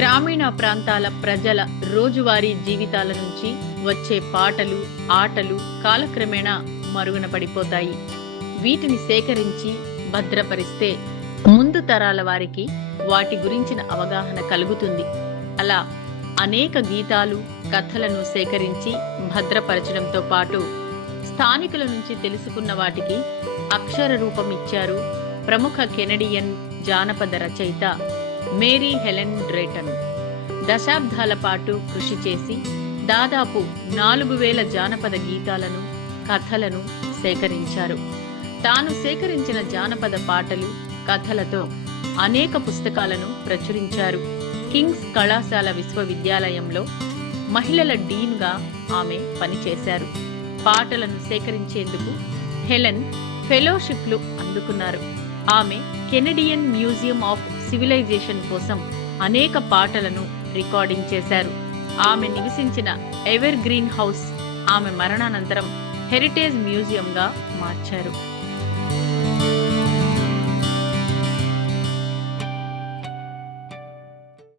గ్రామీణ ప్రాంతాల ప్రజల రోజువారీ జీవితాల నుంచి వచ్చే పాటలు, ఆటలు కాలక్రమేణా మరుగున పడిపోతాయి. వీటిని సేకరించి భద్రపరిస్తే ముందు తరాల వారికి వాటి గురించిన అవగాహన కలుగుతుంది. అలా అనేక గీతాలు, కథలను సేకరించి భద్రపరచడంతో పాటు స్థానికుల నుంచి తెలుసుకున్న వాటికి అక్షర రూపం ఇచ్చారు ప్రముఖ కెనడియన్ జానపద రచయిత మేరీ హెలెన్ డ్రేటన్. దశాబ్దాల పాటు కృషి చేసి దాదాపు 4000 జానపద గీతాలను, కథలను సేకరించారు. తాను సేకరించిన జానపద పాటలు, కథలతో అనేక పుస్తకాలను ప్రచురించారు. కింగ్స్ కళాశాల విశ్వవిద్యాలయంలో మహిళల డీన్గా ఆమె పనిచేశారు. పాటలను సేకరించేందుకు హెలెన్ ఫెలోషిప్లు అందుకున్నారు. ఆమె కెనడియన్ మ్యూజియం ఆఫ్ సివిలైజేషన్ కోసం అనేక పాటలను రికార్డింగ్ చేశారు. ఆమె నివసించిన ఎవర్ గ్రీన్ హౌస్ ఆమె మరణానంతరం హెరిటేజ్ మ్యూజియంగా మార్చారు.